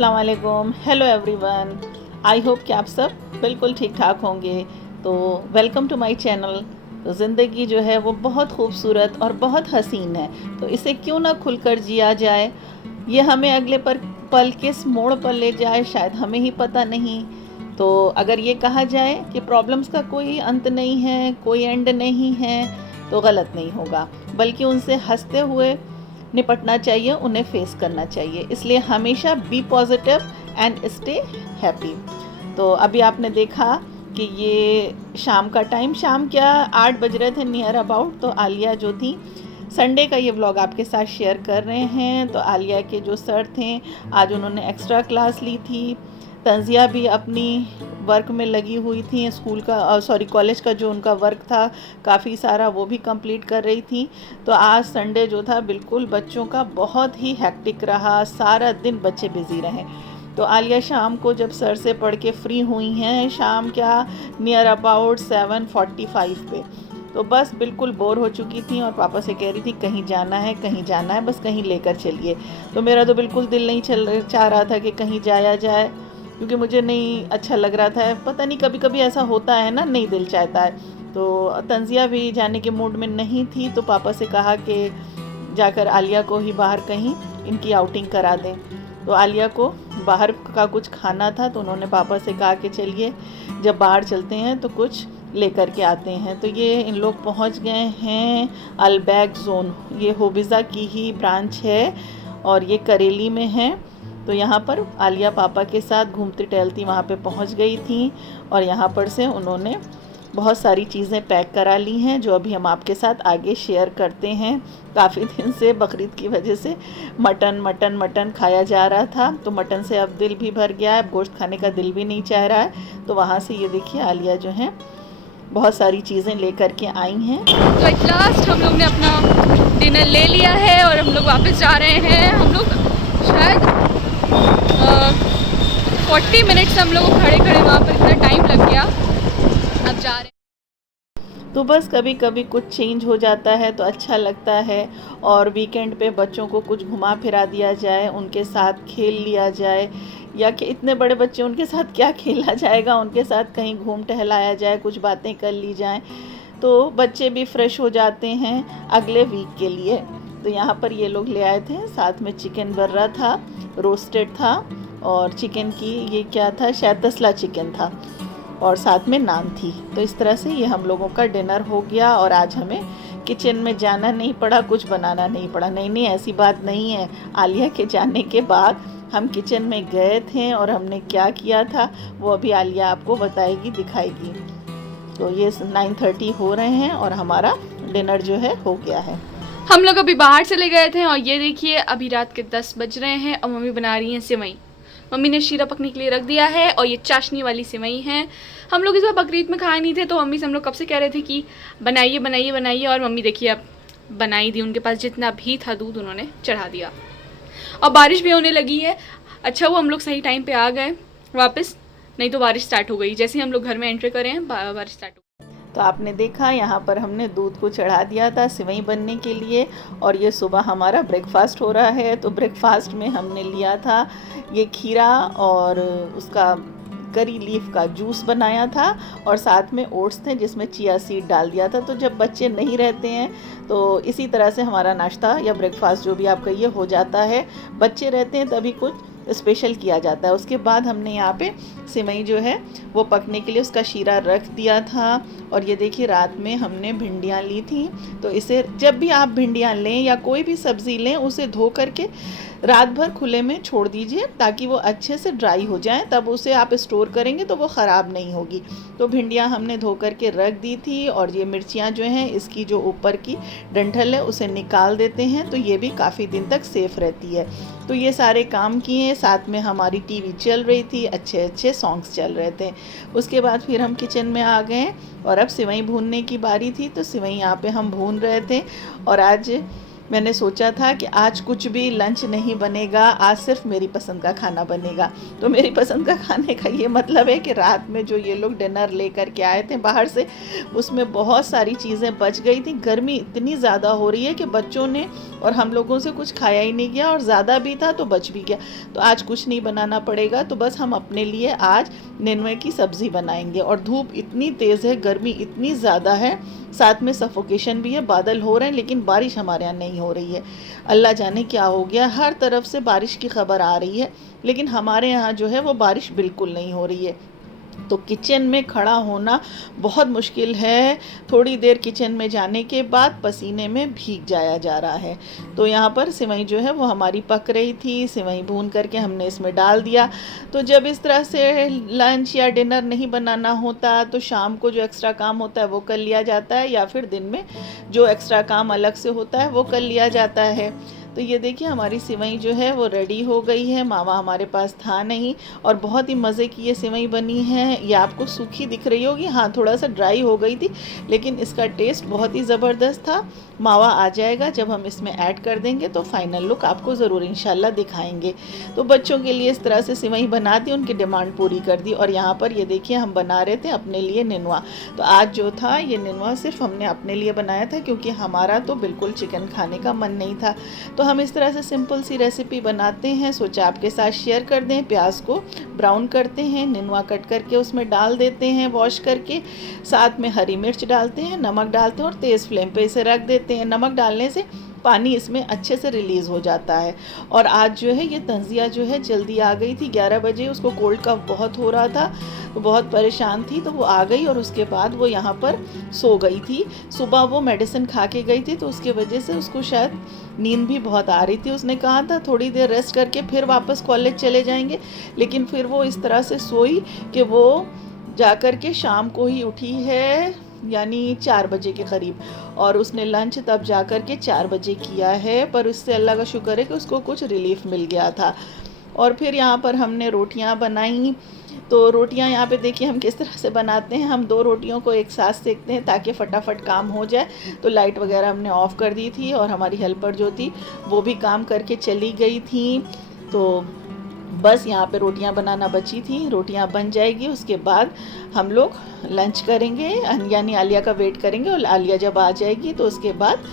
अस्सलाम वालेकुम, hello everyone. I hope कि आप सब बिल्कुल ठीक ठाक होंगे। तो वेलकम टू माय चैनल। तो ज़िंदगी जो है वो बहुत खूबसूरत और बहुत हसीन है, तो इसे क्यों ना खुलकर जिया जाए। ये हमें अगले पर पल किस मोड़ पर ले जाए शायद हमें ही पता नहीं। तो अगर ये कहा जाए कि प्रॉब्लम्स का कोई अंत नहीं है, कोई एंड नहीं है, तो गलत नहीं होगा, बल्कि उनसे हंसते हुए निपटना चाहिए, उन्हें फेस करना चाहिए। इसलिए हमेशा be positive and stay happy. तो अभी आपने देखा कि ये शाम का टाइम, शाम क्या 8 बज रहे थे नियर अबाउट। तो आलिया जो थी, संडे का ये व्लॉग आपके साथ शेयर कर रहे हैं। तो आलिया के जो सर थे, आज उन्होंने एक्स्ट्रा क्लास ली थी। तंजिया भी अपनी वर्क में लगी हुई थी, स्कूल का कॉलेज का जो उनका वर्क था काफ़ी सारा, वो भी कंप्लीट कर रही थी। तो आज संडे जो था बिल्कुल बच्चों का बहुत ही हेक्टिक रहा, सारा दिन बच्चे बिज़ी रहे। तो आलिया शाम को जब सर से पढ़ के फ्री हुई हैं, शाम क्या नियर अबाउट 7:45 पे, तो बस बिल्कुल बोर हो चुकी थी और पापा से कह रही थी कहीं जाना है, कहीं जाना है, बस कहीं लेकर चलिए। तो मेरा तो बिल्कुल दिल नहीं चाह रहा था कि कहीं जाया जाए, क्योंकि मुझे नहीं अच्छा लग रहा था। पता नहीं, कभी कभी ऐसा होता है ना, नहीं दिल चाहता है। तो तंजिया भी जाने के मूड में नहीं थी, तो पापा से कहा कि जाकर आलिया को ही बाहर कहीं इनकी आउटिंग करा दें। तो आलिया को बाहर का कुछ खाना था, तो उन्होंने पापा से कहा कि चलिए जब बाहर चलते हैं तो कुछ लेकर के आते हैं। तो ये इन लोग पहुंच गए हैं अलबैग जोन। ये होबिज़ा की ही ब्रांच है और ये करेली में है। तो यहाँ पर आलिया पापा के साथ घूमती टहलती वहाँ पे पहुँच गई थी और यहाँ पर से उन्होंने बहुत सारी चीज़ें पैक करा ली हैं, जो अभी हम आपके साथ आगे शेयर करते हैं। काफ़ी दिन से बकरीद की वजह से मटन मटन मटन खाया जा रहा था, तो मटन से अब दिल भी भर गया है, अब गोश्त खाने का दिल भी नहीं चाह रहा है। तो वहाँ से ये देखिए आलिया जो है बहुत सारी चीज़ें लेकर के आई हैं। तो एट लास्ट हम लोग ने अपना डिनर ले लिया है और हम लोग वापस जा रहे हैं। हम लोग शायद 40 मिनट्स हम लोग को खड़े खड़े वहाँ पर इतना टाइम लग गया। अब जा रहे हैं। तो बस कभी कभी कुछ चेंज हो जाता है तो अच्छा लगता है। और वीकेंड पे बच्चों को कुछ घुमा फिरा दिया जाए, उनके साथ खेल लिया जाए, या कि इतने बड़े बच्चे उनके साथ क्या खेला जाएगा, उनके साथ कहीं घूम टहलाया जाए, कुछ बातें कर ली जाएं, तो बच्चे भी फ्रेश हो जाते हैं अगले वीक के लिए। तो यहाँ पर ये लोग ले आए थे, साथ में चिकन बर्रा था, रोस्टेड था, और चिकन की ये क्या था, शायद तसला चिकन था, और साथ में नान थी। तो इस तरह से ये हम लोगों का डिनर हो गया और आज हमें किचन में जाना नहीं पड़ा, कुछ बनाना नहीं पड़ा। नहीं नहीं, ऐसी बात नहीं है। आलिया के जाने के बाद हम किचन में गए थे और हमने क्या किया था वो अभी आलिया आपको बताएगी, दिखाएगी। तो ये 9:30 हो रहे हैं और हमारा डिनर जो है हो गया है। हम लोग अभी बाहर चले गए थे और ये देखिए अभी रात के 10 बज रहे हैं और मम्मी बना रही हैं सिवई। मम्मी ने शीरा पकने के लिए रख दिया है और ये चाशनी वाली सिवई है। हम लोग इस बार बकरीद में खाए नहीं थे, तो मम्मी से हम लोग कब से कह रहे थे कि बनाइए बनाइए बनाइए, और मम्मी देखिए अब बनाई दी। उनके पास जितना भी था दूध उन्होंने चढ़ा दिया। और बारिश भी होने लगी है। अच्छा वो हम लोग सही टाइम पे आ गए वापस, नहीं तो बारिश स्टार्ट हो गई। जैसे ही हम लोग घर में एंटर करें बारिश स्टार्ट हो गई। तो आपने देखा यहाँ पर हमने दूध को चढ़ा दिया था सिवई बनने के लिए, और ये सुबह हमारा ब्रेकफास्ट हो रहा है। तो ब्रेकफास्ट में हमने लिया था ये खीरा और उसका करी लीफ का जूस बनाया था, और साथ में ओट्स थे जिसमें चिया सीड डाल दिया था। तो जब बच्चे नहीं रहते हैं तो इसी तरह से हमारा नाश्ता या ब्रेकफास्ट जो भी आप कहिए हो जाता है। बच्चे रहते हैं तभी कुछ स्पेशल किया जाता है। उसके बाद हमने यहाँ पे सिवई जो है वो पकने के लिए उसका शीरा रख दिया था। और ये देखिए रात में हमने भिंडियाँ ली थी। तो इसे जब भी आप भिंडियाँ लें या कोई भी सब्ज़ी लें, उसे धो करके रात भर खुले में छोड़ दीजिए ताकि वो अच्छे से ड्राई हो जाए, तब उसे आप स्टोर करेंगे तो वो ख़राब नहीं होगी। तो भिंडियाँ हमने धो करके रख दी थी, और ये मिर्चियाँ जो हैं इसकी जो ऊपर की डंठल है उसे निकाल देते हैं, तो ये भी काफ़ी दिन तक सेफ़ रहती है। तो ये सारे काम किए, साथ में हमारी टीवी चल रही थी, अच्छे अच्छे सॉन्ग्स चल रहे थे। उसके बाद फिर हम किचन में आ गए और अब सिवई भूनने की बारी थी। तो सिवई यहाँ पे हम भून रहे थे। और आज मैंने सोचा था कि आज कुछ भी लंच नहीं बनेगा, आज सिर्फ मेरी पसंद का खाना बनेगा। तो मेरी पसंद का खाने का ये मतलब है कि रात में जो ये लोग डिनर लेकर के आए थे बाहर से, उसमें बहुत सारी चीज़ें बच गई थी। गर्मी इतनी ज़्यादा हो रही है कि बच्चों ने और हम लोगों से कुछ खाया ही नहीं गया, और ज़्यादा भी था तो बच भी गया। तो आज कुछ नहीं बनाना पड़ेगा, तो बस हम अपने लिए आज नेनुए की सब्ज़ी बनाएंगे। और धूप इतनी तेज़ है, गर्मी इतनी ज़्यादा है, साथ में सफोकेशन भी है। बादल हो रहे हैं लेकिन बारिश हमारे यहाँ नहीं हो रही है। अल्लाह जाने क्या हो गया, हर तरफ से बारिश की खबर आ रही है, लेकिन हमारे यहाँ जो है वो बारिश बिल्कुल नहीं हो रही है। तो किचन में खड़ा होना बहुत मुश्किल है। थोड़ी देर किचन में जाने के बाद पसीने में भीग जाया जा रहा है। तो यहाँ पर सिवई जो है वो हमारी पक रही थी। सिवई भून करके हमने इसमें डाल दिया। तो जब इस तरह से लंच या डिनर नहीं बनाना होता तो शाम को जो एक्स्ट्रा काम होता है वो कर लिया जाता है, या फिर दिन में जो एक्स्ट्रा काम अलग से होता है वो कर लिया जाता है। तो ये देखिए हमारी सिवई जो है वो रेडी हो गई है। मावा हमारे पास था नहीं, और बहुत ही मज़े की ये सिवई बनी है। ये आपको सूखी दिख रही होगी, हाँ थोड़ा सा ड्राई हो गई थी, लेकिन इसका टेस्ट बहुत ही ज़बरदस्त था। मावा आ जाएगा जब हम इसमें ऐड कर देंगे तो फाइनल लुक आपको ज़रूर इंशाल्लाह दिखाएंगे। तो बच्चों के लिए इस तरह से सिवई बना दी, उनकी डिमांड पूरी कर दी। और यहाँ पर ये देखिए हम बना रहे थे अपने लिए नेनुआ। तो आज जो था ये नेनुआ सिर्फ हमने अपने लिए बनाया था, क्योंकि हमारा तो बिल्कुल चिकन खाने का मन नहीं था। तो हम इस तरह से सिंपल सी रेसिपी बनाते हैं, सोचा आपके साथ शेयर कर दें। प्याज को ब्राउन करते हैं, नेनुआ कट करके उसमें डाल देते हैं वॉश करके, साथ में हरी मिर्च डालते हैं, नमक डालते हैं और तेज़ फ्लेम पे इसे रख देते हैं। नमक डालने से पानी इसमें अच्छे से रिलीज़ हो जाता है। और आज जो है ये तंजिया जो है जल्दी आ गई थी, 11 बजे। उसको कोल्ड कफ बहुत हो रहा था, तो बहुत परेशान थी, तो वो आ गई और उसके बाद वो यहाँ पर सो गई थी। सुबह वो मेडिसिन खा के गई थी, तो उसके वजह से उसको शायद नींद भी बहुत आ रही थी। उसने कहा था थोड़ी देर रेस्ट करके फिर वापस कॉलेज चले जाएंगे, लेकिन फिर वो इस तरह से सोई कि वो जाकर के शाम को ही उठी है, यानी 4 बजे के करीब। और उसने लंच तब जा कर के 4 बजे किया है, पर उससे अल्लाह का शुक्र है कि उसको कुछ रिलीफ मिल गया था। और फिर यहाँ पर हमने रोटियाँ बनाई। तो रोटियाँ यहाँ पे देखिए हम किस तरह से बनाते हैं। हम 2 रोटियों को एक साथ सेकते हैं ताकि फटाफट काम हो जाए। तो लाइट वगैरह हमने ऑफ़ कर दी थी, और हमारी हेल्पर जो थी वो भी काम करके चली गई थी। तो बस यहाँ पे रोटियाँ बनाना बची थी, रोटियाँ बन जाएगी, उसके बाद हम लोग लंच करेंगे, यानी आलिया का वेट करेंगे। और आलिया जब आ जाएगी तो उसके बाद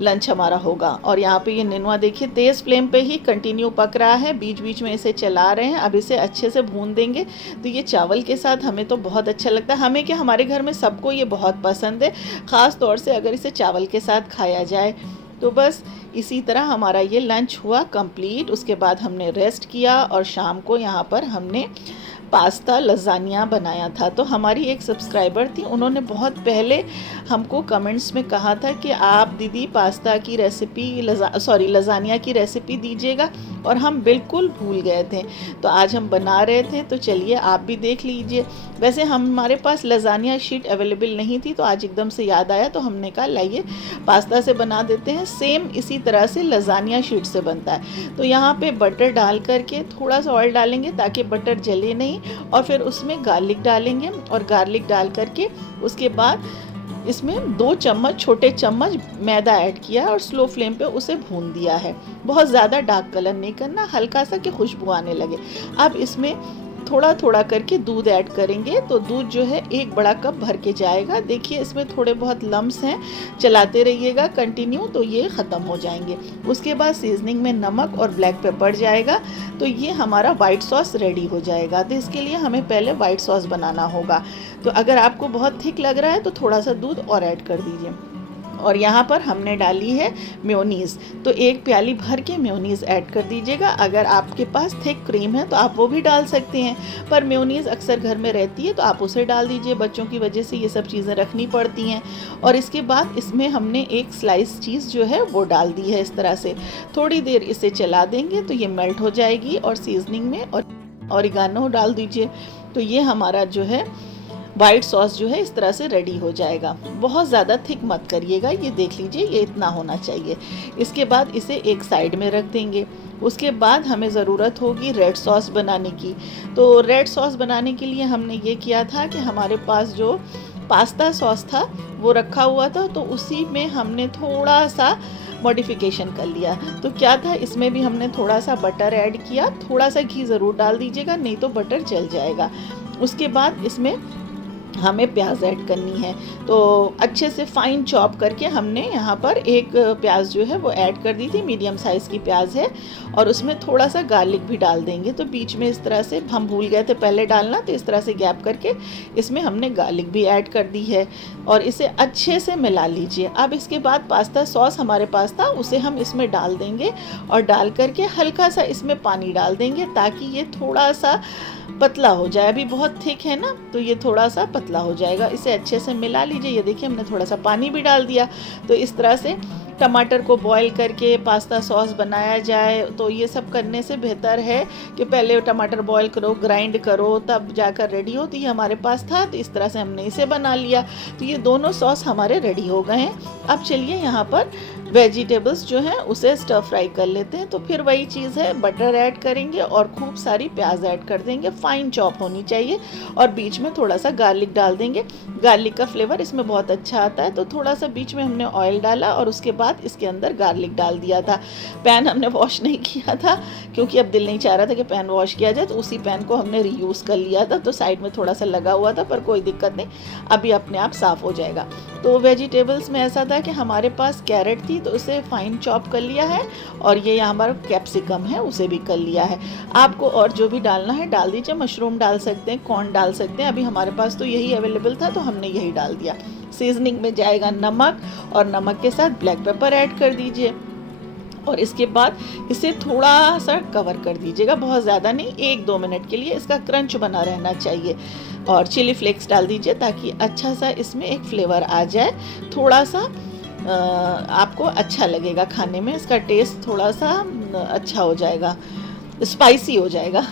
लंच हमारा होगा। और यहाँ पे ये नेनुआ देखिए तेज़ फ्लेम पे ही कंटिन्यू पक रहा है, बीच बीच में इसे चला रहे हैं। अब इसे अच्छे से भून देंगे। तो ये चावल के साथ हमें तो बहुत अच्छा लगता है। हमें क्या, हमारे घर में सबको ये बहुत पसंद है, ख़ास तौर से अगर इसे चावल के साथ खाया जाए। तो बस इसी तरह हमारा ये लंच हुआ कंप्लीट। उसके बाद हमने रेस्ट किया, और शाम को यहाँ पर हमने पास्ता लज़ानिया बनाया था। तो हमारी एक सब्सक्राइबर थी, उन्होंने बहुत पहले हमको कमेंट्स में कहा था कि आप दीदी पास्ता की रेसिपी लज़ानिया की रेसिपी दीजिएगा, और हम बिल्कुल भूल गए थे। तो आज हम बना रहे थे, तो चलिए आप भी देख लीजिए। वैसे हमारे पास लज़ानिया शीट अवेलेबल नहीं थी, तो आज एकदम से याद आया, तो हमने कहा लाइए पास्ता से बना देते हैं। सेम इसी तरह से लज़ानिया शीट से बनता है। तो यहाँ पे बटर डाल करके थोड़ा सा ऑयल डालेंगे ताकि बटर जले नहीं, और फिर उसमें गार्लिक डालेंगे, और गार्लिक डाल करके उसके बाद इसमें 2 चम्मच छोटे चम्मच मैदा ऐड किया है, और स्लो फ्लेम पे उसे भून दिया है। बहुत ज़्यादा डार्क कलर नहीं करना, हल्का सा कि खुशबू आने लगे। अब इसमें थोड़ा थोड़ा करके दूध ऐड करेंगे। तो दूध जो है 1 बड़ा कप भर के जाएगा। देखिए इसमें थोड़े बहुत लम्स हैं, चलाते रहिएगा कंटिन्यू, तो ये ख़त्म हो जाएंगे। उसके बाद सीजनिंग में नमक और ब्लैक पेपर जाएगा। तो ये हमारा वाइट सॉस रेडी हो जाएगा। तो इसके लिए हमें पहले वाइट सॉस बनाना होगा। तो अगर आपको बहुत थिक लग रहा है तो थोड़ा सा दूध और ऐड कर दीजिए। और यहाँ पर हमने डाली है मेयोनीज़। तो 1 प्याली भर के मेयोनीज़ ऐड कर दीजिएगा। अगर आपके पास थिक क्रीम है तो आप वो भी डाल सकते हैं, पर मेयोनीज़ अक्सर घर में रहती है तो आप उसे डाल दीजिए। बच्चों की वजह से ये सब चीज़ें रखनी पड़ती हैं। और इसके बाद इसमें हमने 1 स्लाइस चीज़ जो है वो डाल दी है। इस तरह से थोड़ी देर इसे चला देंगे तो ये मेल्ट हो जाएगी। और सीजनिंग में और ऑरिगानो डाल दीजिए। तो ये हमारा जो है वाइट सॉस जो है इस तरह से रेडी हो जाएगा। बहुत ज़्यादा थिक मत करिएगा, ये देख लीजिए ये इतना होना चाहिए। इसके बाद इसे एक साइड में रख देंगे। उसके बाद हमें ज़रूरत होगी रेड सॉस बनाने की। तो रेड सॉस बनाने के लिए हमने ये किया था कि हमारे पास जो पास्ता सॉस था वो रखा हुआ था, तो उसी में हमने थोड़ा सा मॉडिफिकेशन कर लिया। तो क्या था, इसमें भी हमने थोड़ा सा बटर ऐड किया, थोड़ा सा घी ज़रूर डाल दीजिएगा, नहीं तो बटर जल जाएगा। उसके बाद इसमें हमें प्याज ऐड करनी है, तो अच्छे से फाइन चॉप करके हमने यहाँ पर एक प्याज जो है वो ऐड कर दी थी, मीडियम साइज़ की प्याज है। और उसमें थोड़ा सा गार्लिक भी डाल देंगे। तो बीच में इस तरह से हम भूल गए थे पहले डालना, तो इस तरह से गैप करके इसमें हमने गार्लिक भी ऐड कर दी है और इसे अच्छे से मिला लीजिए। अब इसके बाद पास्ता सॉस हमारे पास था, उसे हम इसमें डाल देंगे और डाल करके हल्का सा इसमें पानी डाल देंगे ताकि ये थोड़ा सा पतला हो जाए। अभी बहुत थिक है ना, तो ये थोड़ा सा पतला हो जाएगा। इसे अच्छे से मिला लीजिए। ये देखिए हमने थोड़ा सा पानी भी डाल दिया। तो इस तरह से टमाटर को बॉईल करके पास्ता सॉस बनाया जाए। तो ये सब करने से बेहतर है कि पहले टमाटर बॉईल करो, ग्राइंड करो, तब जाकर रेडी होती है। हमारे पास था तो इस तरह से हमने इसे बना लिया। तो ये दोनों सॉस हमारे रेडी हो गए हैं। अब चलिए यहाँ पर वेजिटेबल्स जो हैं उसे स्टर फ्राई कर लेते हैं। तो फिर वही चीज़ है, बटर ऐड करेंगे और खूब सारी प्याज ऐड कर देंगे, फाइन चॉप होनी चाहिए, और बीच में थोड़ा सा गार्लिक डाल देंगे। गार्लिक का फ्लेवर इसमें बहुत अच्छा आता है। तो थोड़ा सा बीच में हमने ऑयल डाला और उसके बाद इसके अंदर गार्लिक डाल दिया था। पैन हमने वॉश नहीं किया था क्योंकि अब दिल नहीं चाह रहा था कि पैन वॉश किया जाए, तो उसी पैन को हमने रीयूज़ कर लिया था। तो साइड में थोड़ा सा लगा हुआ था, पर कोई दिक्कत नहीं, अभी अपने आप साफ़ हो जाएगा। तो वेजिटेबल्स में ऐसा था कि हमारे पास कैरेट थी तो उसे फाइन चॉप कर लिया है, और ये हमारा कैप्सिकम है उसे भी कर लिया है। आपको और जो भी डालना है डाल दीजिए, मशरूम डाल सकते हैं, कॉर्न डाल सकते हैं। अभी हमारे पास तो यही अवेलेबल था तो हमने यही डाल दिया। सीजनिंग में जाएगा नमक, और नमक के साथ ब्लैक पेपर ऐड कर दीजिए, और इसके बाद इसे थोड़ा सा कवर कर दीजिएगा, बहुत ज़्यादा नहीं, 1-2 मिनट के लिए। इसका क्रंच बना रहना चाहिए। और चिली फ्लेक्स डाल दीजिए ताकि अच्छा सा इसमें एक फ्लेवर आ जाए, थोड़ा सा आपको अच्छा लगेगा खाने में, इसका टेस्ट थोड़ा सा अच्छा हो जाएगा, स्पाइसी हो जाएगा।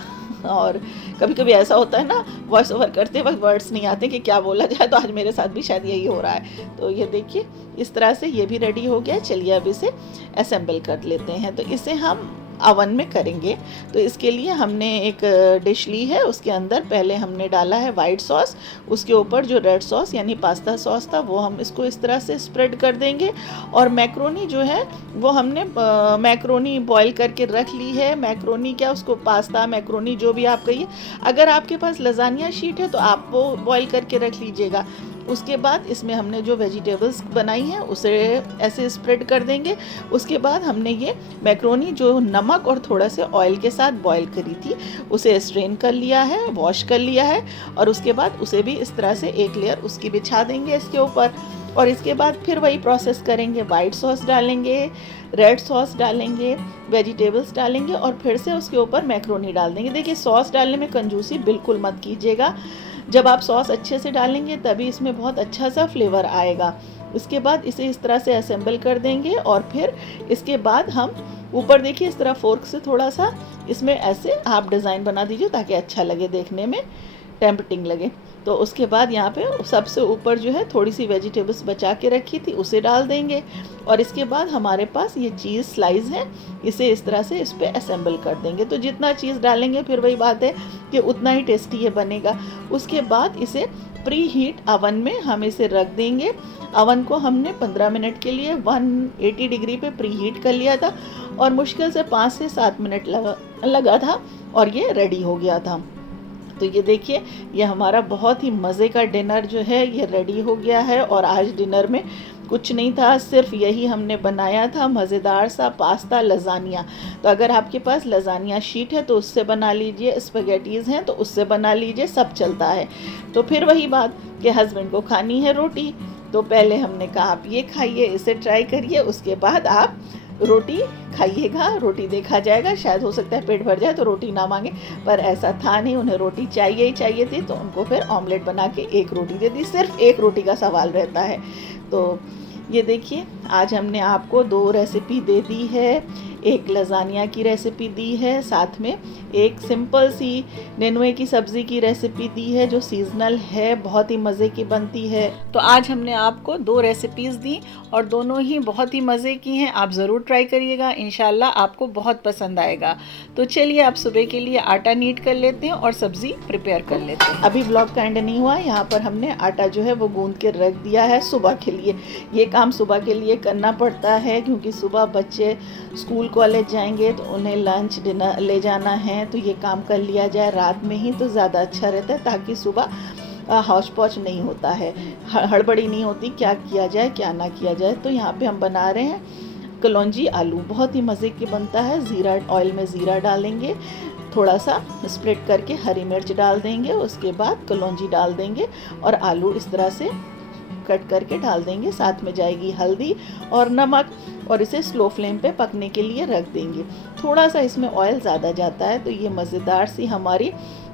और कभी कभी ऐसा होता है ना, वॉइस ओवर करते वक्त वर्ड्स नहीं आते कि क्या बोला जाए, तो आज मेरे साथ भी शायद यही हो रहा है। तो ये देखिए इस तरह से ये भी रेडी हो गया। चलिए अब इसे असेंबल कर लेते हैं। तो इसे हम अवन में करेंगे। तो इसके लिए हमने एक डिश ली है, उसके अंदर पहले हमने डाला है वाइट सॉस, उसके ऊपर जो रेड सॉस यानी पास्ता सॉस था वो हम इसको इस तरह से स्प्रेड कर देंगे। और मैक्रोनी जो है वो हमने मैक्रोनी बॉईल करके रख ली है। मैक्रोनी क्या, उसको पास्ता मैक्रोनी जो भी आप कहिए। अगर आपके पास लजानिया शीट है तो आप वो बॉईल करके रख लीजिएगा। उसके बाद इसमें हमने जो वेजिटेबल्स बनाई हैं उसे ऐसे स्प्रेड कर देंगे। उसके बाद हमने ये मैक्रोनी जो नमक और थोड़ा से ऑयल के साथ बॉईल करी थी उसे स्ट्रेन कर लिया है, वॉश कर लिया है, और उसके बाद उसे भी इस तरह से एक लेयर उसकी बिछा देंगे इसके ऊपर। और इसके बाद फिर वही प्रोसेस करेंगे, वाइट सॉस डालेंगे, रेड सॉस डालेंगे, वेजिटेबल्स डालेंगे, और फिर से उसके ऊपर मैक्रोनी डाल देंगे। देखिए सॉस डालने में कंजूसी बिल्कुल मत कीजिएगा, जब आप सॉस अच्छे से डालेंगे तभी इसमें बहुत अच्छा सा फ्लेवर आएगा। इसके बाद इसे इस तरह से असेंबल कर देंगे, और फिर इसके बाद हम ऊपर देखिए इस तरह फोर्क से थोड़ा सा इसमें ऐसे आप डिज़ाइन बना दीजिए ताकि अच्छा लगे, देखने में टेम्पटिंग लगे। तो उसके बाद यहाँ पे सबसे ऊपर जो है थोड़ी सी वेजिटेबल्स बचा के रखी थी उसे डाल देंगे, और इसके बाद हमारे पास ये चीज़ स्लाइस है, इसे इस तरह से इस पर असेंबल कर देंगे। तो जितना चीज़ डालेंगे फिर वही बात है कि उतना ही टेस्टी ये बनेगा। उसके बाद इसे प्री हीट अवन में हम इसे रख देंगे। अवन को हमने 15 मिनट के लिए 180 डिग्री पे प्री हीट कर लिया था, और मुश्किल से 5 से 7 मिनट लगा था और ये रेडी हो गया था। तो ये देखिए ये हमारा बहुत ही मज़े का डिनर जो है ये रेडी हो गया है। और आज डिनर में कुछ नहीं था, सिर्फ यही हमने बनाया था, मज़ेदार सा पास्ता लजानिया। तो अगर आपके पास लजानिया शीट है तो उससे बना लीजिए, स्पैगेटीज़ हैं तो उससे बना लीजिए, सब चलता है। तो फिर वही बात कि हस्बैंड को खानी है रोटी, तो पहले हमने कहा आप ये खाइए, इसे ट्राई करिए, उसके बाद आप रोटी खाइएगा। रोटी देखा जाएगा, शायद हो सकता है पेट भर जाए तो रोटी ना मांगे, पर ऐसा था नहीं, उन्हें रोटी चाहिए ही चाहिए थी। तो उनको फिर ऑमलेट बना के एक रोटी दे दी, सिर्फ एक रोटी का सवाल रहता है। तो ये देखिए आज हमने आपको 2 रेसिपी दे दी है। एक लजानिया की रेसिपी दी है, साथ में एक सिंपल सी नेनुए की सब्ज़ी की रेसिपी दी है जो सीजनल है, बहुत ही मज़े की बनती है। तो आज हमने आपको 2 रेसिपीज़ दी और दोनों ही बहुत ही मज़े की हैं। आप ज़रूर ट्राई करिएगा, इंशाल्लाह आपको बहुत पसंद आएगा। तो चलिए आप सुबह के लिए आटा नीड कर लेते हैं और सब्ज़ी प्रिपेयर कर लेते हैं। अभी ब्लॉग का एंड नहीं हुआ, यहाँ पर हमने आटा जो है वो गूंद के रख दिया है सुबह के लिए। ये काम सुबह के लिए करना पड़ता है क्योंकि सुबह बच्चे स्कूल कॉलेज जाएंगे तो उन्हें लंच डिनर ले जाना है, तो ये काम कर लिया जाए रात में ही तो ज़्यादा अच्छा रहता है, ताकि सुबह हौच पौच नहीं होता है, हड़बड़ी नहीं होती क्या किया जाए क्या ना किया जाए। तो यहाँ पे हम बना रहे हैं कलौंजी आलू, बहुत ही मज़े की बनता है। ज़ीरा, ऑयल में ज़ीरा डालेंगे, थोड़ा सा स्प्लिट करके हरी मिर्च डाल देंगे, उसके बाद कलौंजी डाल देंगे और आलू इस तरह से कट करके डाल देंगे। साथ में जाएगी हल्दी और नमक और इसे स्लो फ्लेम पे पकने के लिए रख देंगे। थोड़ा सा इसमें ऑयल ज़्यादा जाता है। तो ये मज़ेदार सी हमारी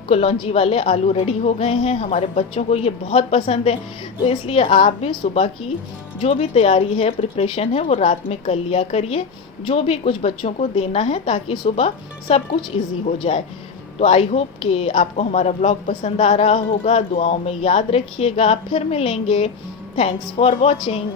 कलौंजी वाले आलू रेडी हो गए हैं। हमारे बच्चों को ये बहुत पसंद है, तो इसलिए आप भी सुबह की जो भी तैयारी है, प्रिपरेशन है, वो रात में कर लिया करिए, जो भी कुछ बच्चों को देना है, ताकि सुबह सब कुछ इजी हो जाए। तो आई होप कि आपको हमारा व्लॉग पसंद आ रहा होगा। दुआओं में याद रखिएगा, फिर मिलेंगे। Thanks for watching.